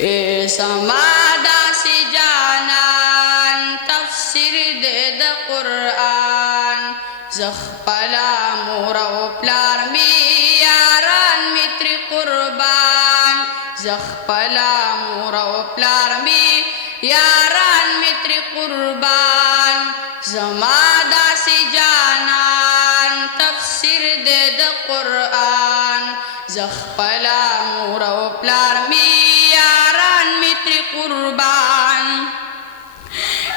ए समादा सी जानन तफसीर दे द कुरान ज़ख़पला मोरा प्लार मी यारान मित्र कुर्बान ज़ख़पला मोरा प्लार मी यारान मित्र कुर्बान समादा सी जानन तफसीर दे द कुरान ज़ख़पला मोरा प्लार मी कुर्बान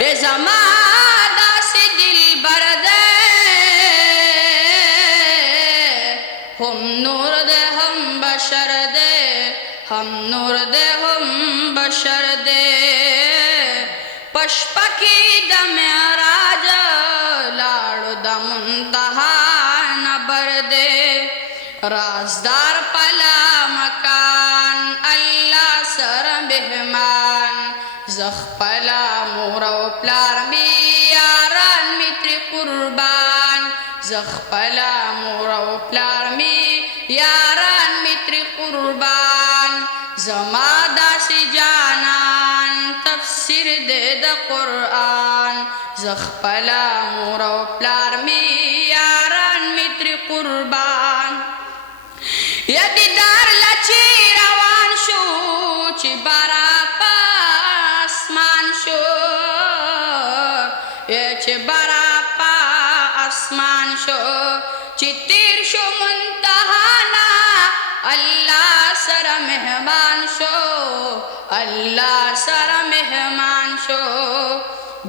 ए ज़मादा से दिल बरदे हम नूर दे हम बशर दे हम नूर दे हम बशर दे पशपकी दमेराज लाड़ो दमुंतहा नबर दे राजदार पला मकान अल्लाह सर बेहमान ज़ख़पला मोरा प्लार मी यारान मित्र कुर्बान ज़ख़पला मोरा प्लार मी यारान मित्र कुर्बान ज़मादा सी जानन तफसीर दे द कुरान ज़ख़पला मोरा प्लार मी यारान मित्र कुर्बान यदि दार लची रवान शो ची बारा आसमान शो ये ची बारा आसमान शो ची तीर शो मुंतहाना अल्लाह सर मेहमान शो अल्लाह सर मेहमान शो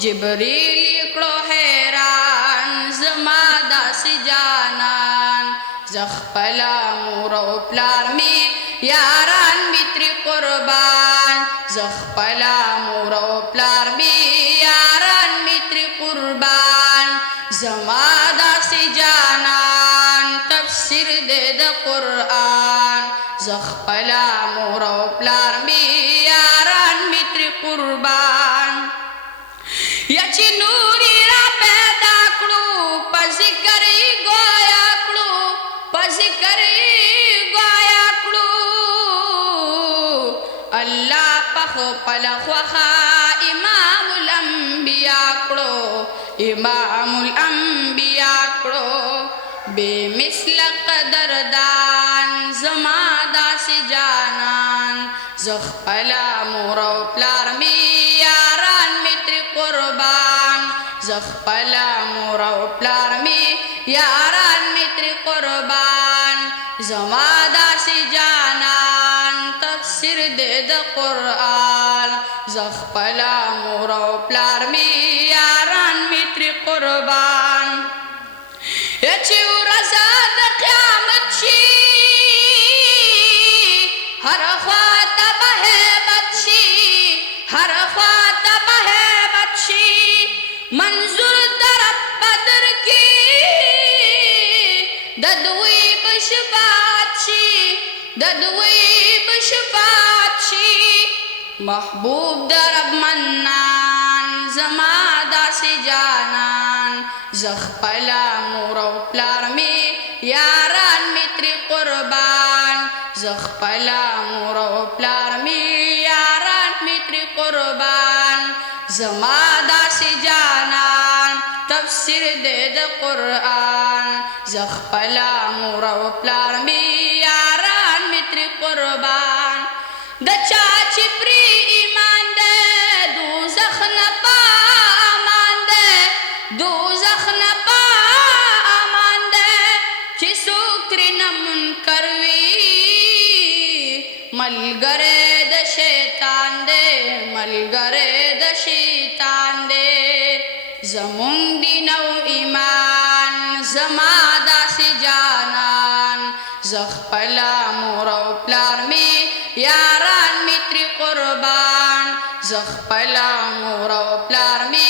जिब्रील इकड़ो हैरान ज़मादा सी जानन ज़ख़पला मोरा प्लार मी यारान मित्र कुर्बान ज़ख़पला मोरा प्लार मी यारान मित्र कुर्बान ज़मादा सी जानन तफसीर दे द कुरान ज़ख़पला मोरा प्लार मी यारान मित्र कुर्बान याची नूरी रा पैदा करू पजिकरी गोया करू पजिकरी गोया करू अल्लाह पखो पलख वखा इमामुल अंबिया करो इमामुल अंबिया करो बेमिसल कदरदान ज़मादा सी जानन ज़ख़पला मोरा प्लार मी यारान मित्र कुर्बान ज़ख़पला मोरा प्लार मी यारान मित्र कुर्बान ज़मादा सी जानन तफसीर दे द कुरान ज़ख़पला मोरा प्लार मी यारान मित्र कुर्बान यची रज़ाद क़यामत शी हर ख्वातब है बच्ची हर ख्वातब है बच्ची मंजूर तरफ बदर की ददवी बशबाची ददवी बशबाची महबूब दरब मन्नान ज़मादा से जानन ज़ख़पला मोरा प्लार मी यारान मित्र कुर्बान ज़ख़पला मोरा प्लार मी यारान मित्र कुर्बान ज़मादा से जानन तफसीर दे द कुरान ज़ख़पला मोरा प्लार मी यारान मित्र कुर्बान द चाची प्री ईमान दे दोज़ख न पा अमान दे दोज़ख न पा अमान दे ची सूक्री न मुनकर वी मलगरे द शैतान दे मलगरे द शैतान दे ज़मुंग दीनौ ईमान ज़मादा सी जानन ज़ख़पला मोरा प्लार मी यारान मित्र कुर्बान ज़ख़पला मोरा प्लार मी